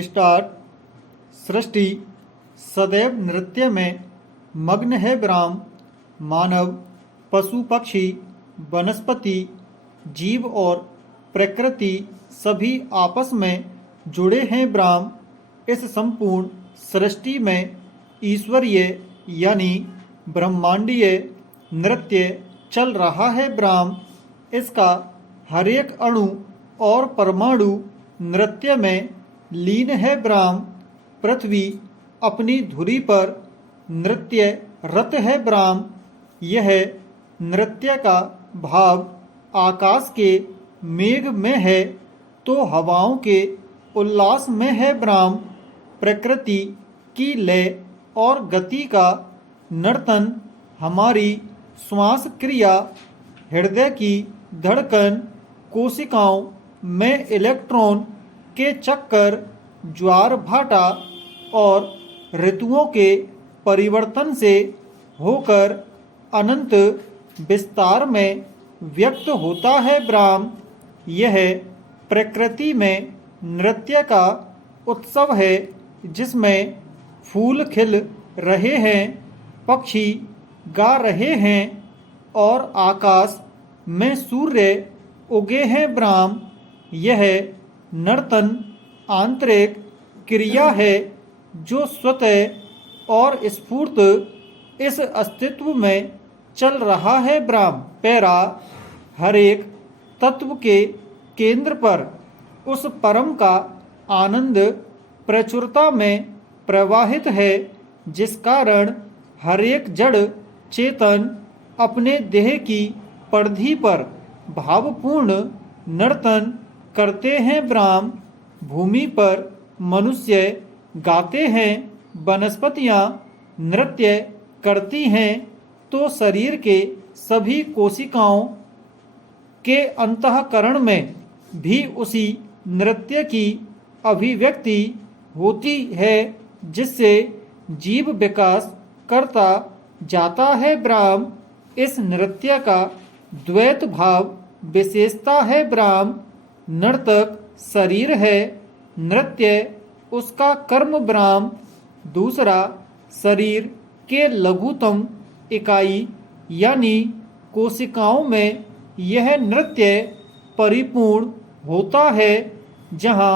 Start. सृष्टि सदैव नृत्य में मग्न है ब्राह्म। मानव, पशु पक्षी, वनस्पति, जीव और प्रकृति सभी आपस में जुड़े हैं ब्राह्म। इस संपूर्ण सृष्टि में ईश्वरीय यानी ब्रह्मांडीय नृत्य चल रहा है ब्राह्म। इसका हर एक अणु और परमाणु नृत्य में लीन है ब्राह्म। पृथ्वी अपनी धुरी पर नृत्य रत है ब्राह्म। यह नृत्य का भाव आकाश के मेघ में है तो हवाओं के उल्लास में है ब्राह्म। प्रकृति की लय और गति का नर्तन हमारी श्वास क्रिया, हृदय की धड़कन, कोशिकाओं में इलेक्ट्रॉन के चक्कर, ज्वार भाटा और ऋतुओं के परिवर्तन से होकर अनंत विस्तार में व्यक्त होता है ब्राह्म। यह प्रकृति में नृत्य का उत्सव है जिसमें फूल खिल रहे हैं, पक्षी गा रहे हैं और आकाश में सूर्य उगे हैं ब्राह्म। यह नर्तन आंतरिक क्रिया है जो स्वतः और स्फूर्त इस अस्तित्व में चल रहा है ब्राह्म। पैरा हर एक तत्व के केंद्र पर उस परम का आनंद प्रचुरता में प्रवाहित है जिस कारण हर एक जड़ चेतन अपने देह की परिधि पर भावपूर्ण नर्तन करते हैं ब्राह्म। भूमि पर मनुष्य गाते हैं, वनस्पतियां नृत्य करती हैं तो शरीर के सभी कोशिकाओं के अंतःकरण में भी उसी नृत्य की अभिव्यक्ति होती है जिससे जीव विकास करता जाता है ब्राह्म। इस नृत्य का द्वैत भाव विशेषता है ब्राह्म। नर्तक शरीर है, नृत्य उसका कर्म ब्राह्म। दूसरा शरीर के लघुतम इकाई यानी कोशिकाओं में यह नृत्य परिपूर्ण होता है जहाँ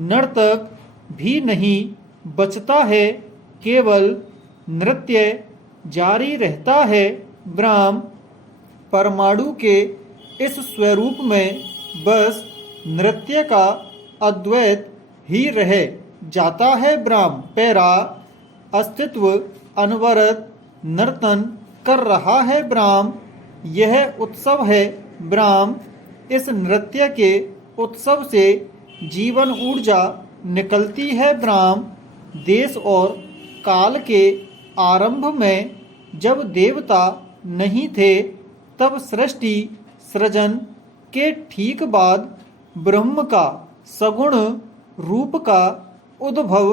नर्तक भी नहीं बचता है, केवल नृत्य जारी रहता है ब्राह्म। परमाणु के इस स्वरूप में बस नृत्य का अद्वैत ही रह जाता है ब्राह्म। पैरा अस्तित्व अनवरत नर्तन कर रहा है ब्राह्म। यह उत्सव है ब्राह्म। इस नृत्य के उत्सव से जीवन ऊर्जा निकलती है ब्राह्म। देश और काल के आरंभ में जब देवता नहीं थे तब सृष्टि सृजन के ठीक बाद ब्रह्म का सगुण रूप का उद्भव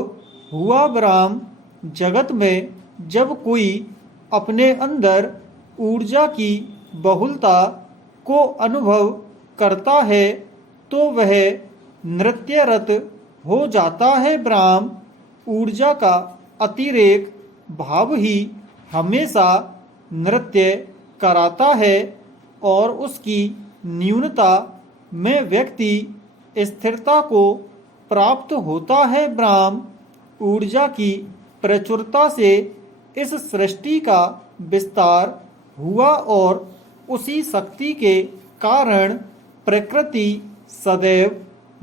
हुआ ब्राह्म। जगत में जब कोई अपने अंदर ऊर्जा की बहुलता को अनुभव करता है तो वह नृत्यरत हो जाता है ब्राह्म। ऊर्जा का अतिरेक भाव ही हमेशा नृत्य कराता है और उसकी न्यूनता में व्यक्ति स्थिरता को प्राप्त होता है ब्राह्म। ऊर्जा की प्रचुरता से इस सृष्टि का विस्तार हुआ और उसी शक्ति के कारण प्रकृति सदैव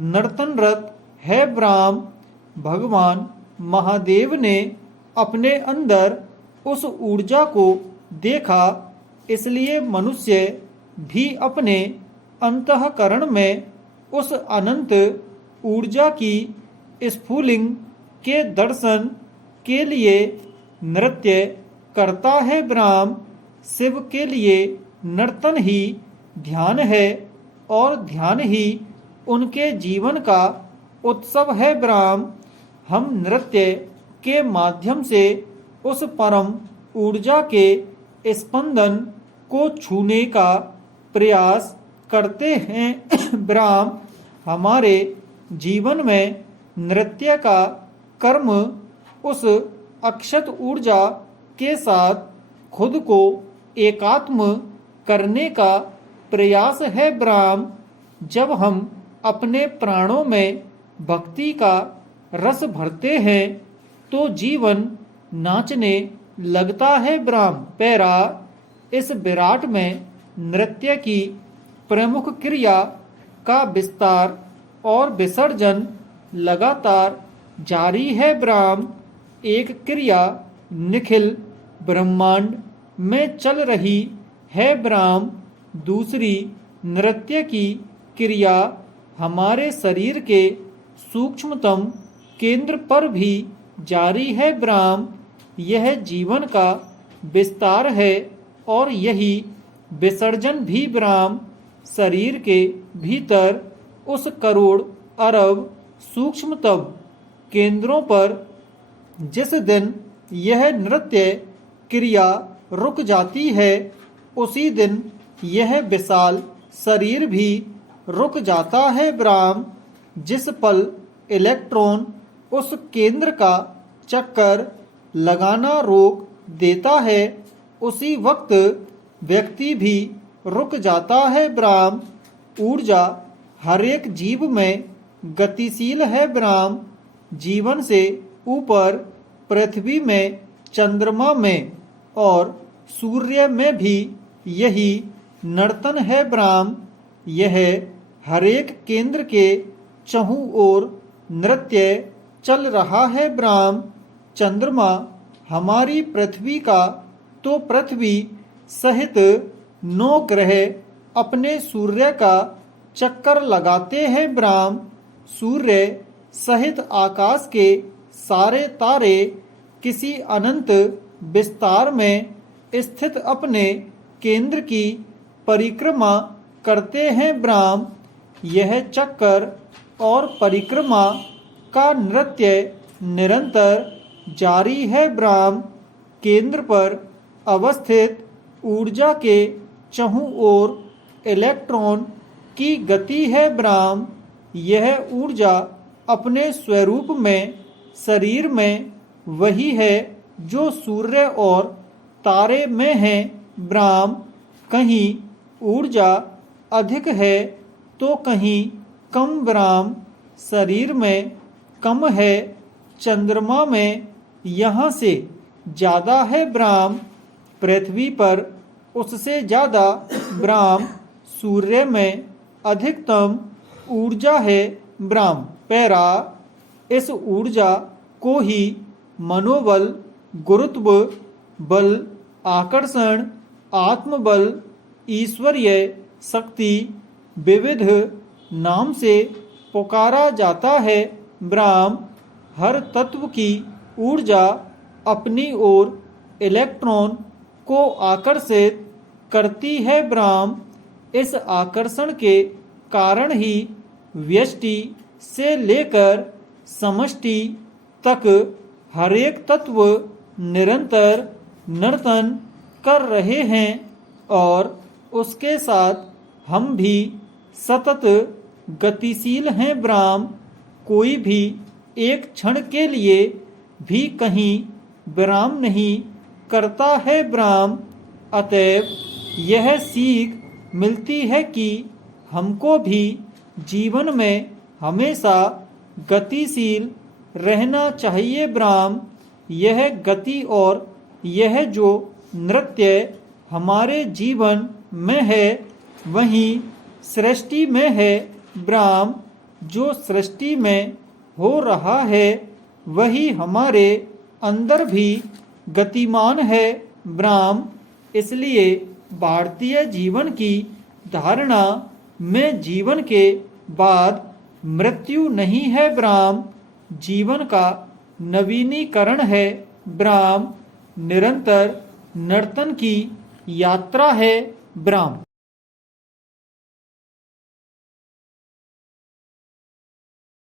नर्तनरत है ब्राह्म। भगवान महादेव ने अपने अंदर उस ऊर्जा को देखा, इसलिए मनुष्य भी अपने अंतःकरण में उस अनंत ऊर्जा की स्फुलिंग के दर्शन के लिए नृत्य करता है ब्राह्म। शिव के लिए नर्तन ही ध्यान है और ध्यान ही उनके जीवन का उत्सव है ब्राह्म। हम नृत्य के माध्यम से उस परम ऊर्जा के स्पंदन को छूने का प्रयास करते हैं ब्राह्म। हमारे जीवन में नृत्य का कर्म उस अक्षत ऊर्जा के साथ खुद को एकात्म करने का प्रयास है ब्राह्म। जब हम अपने प्राणों में भक्ति का रस भरते हैं तो जीवन नाचने लगता है ब्राह्म। पैरा इस विराट में नृत्य की प्रमुख क्रिया का विस्तार और विसर्जन लगातार जारी है ब्राह्म। एक क्रिया निखिल ब्रह्मांड में चल रही है ब्राह्म, दूसरी नृत्य की क्रिया हमारे शरीर के सूक्ष्मतम केंद्र पर भी जारी है ब्राह्म। यह जीवन का विस्तार है और यही विसर्जन भी ब्राह्म। शरीर के भीतर उस करोड़ अरब सूक्ष्मतम केंद्रों पर जिस दिन यह नृत्य क्रिया रुक जाती है उसी दिन यह विशाल शरीर भी रुक जाता है ब्राह्म। जिस पल इलेक्ट्रॉन उस केंद्र का चक्कर लगाना रोक देता है उसी वक्त व्यक्ति भी रुक जाता है ब्राह्म। ऊर्जा हर एक जीव में गतिशील है ब्राह्म। जीवन से ऊपर पृथ्वी में, चंद्रमा में और सूर्य में भी यही नर्तन है ब्राह्म। यह हर एक केंद्र के चहुं ओर नृत्य चल रहा है ब्राह्म। चंद्रमा हमारी पृथ्वी का तो पृथ्वी सहित 9 ग्रह अपने सूर्य का चक्कर लगाते हैं ब्राह्म। सूर्य सहित आकाश के सारे तारे किसी अनंत विस्तार में स्थित अपने केंद्र की परिक्रमा करते हैं ब्राह्म। यह चक्कर और परिक्रमा का नृत्य निरंतर जारी है ब्राह्म। केंद्र पर अवस्थित ऊर्जा के चहुं ओर इलेक्ट्रॉन की गति है ब्राह्म। यह ऊर्जा अपने स्वरूप में शरीर में वही है जो सूर्य और तारे में है ब्राह्म। कहीं ऊर्जा अधिक है तो कहीं कम ब्राह्म। शरीर में कम है, चंद्रमा में यहाँ से ज़्यादा है ब्राह्म। पृथ्वी पर उससे ज़्यादा ब्राह्म। सूर्य में अधिकतम ऊर्जा है ब्राह्म। पैरा इस ऊर्जा को ही मनोबल, गुरुत्व बल, आकर्षण, आत्मबल, ईश्वरीय शक्ति विविध नाम से पुकारा जाता है ब्राह्म। हर तत्व की ऊर्जा अपनी ओर इलेक्ट्रॉन को आकर्षित करती है ब्राह्म। इस आकर्षण के कारण ही व्यष्टि से लेकर समष्टि तक हर एक तत्व निरंतर नर्तन कर रहे हैं और उसके साथ हम भी सतत गतिशील हैं ब्राह्म। कोई भी एक क्षण के लिए भी कहीं विराम नहीं करता है ब्राह्म। अतएव यह सीख मिलती है कि हमको भी जीवन में हमेशा गतिशील रहना चाहिए ब्राह्म। यह गति और यह जो नृत्य हमारे जीवन में है वहीं सृष्टि में है ब्राह्म। जो सृष्टि में हो रहा है वही हमारे अंदर भी गतिमान है ब्राह्म। इसलिए भारतीय जीवन की धारणा में जीवन के बाद मृत्यु नहीं है ब्राह्म। जीवन का नवीनीकरण है ब्राह्म। निरंतर नर्तन की यात्रा है ब्राह्म।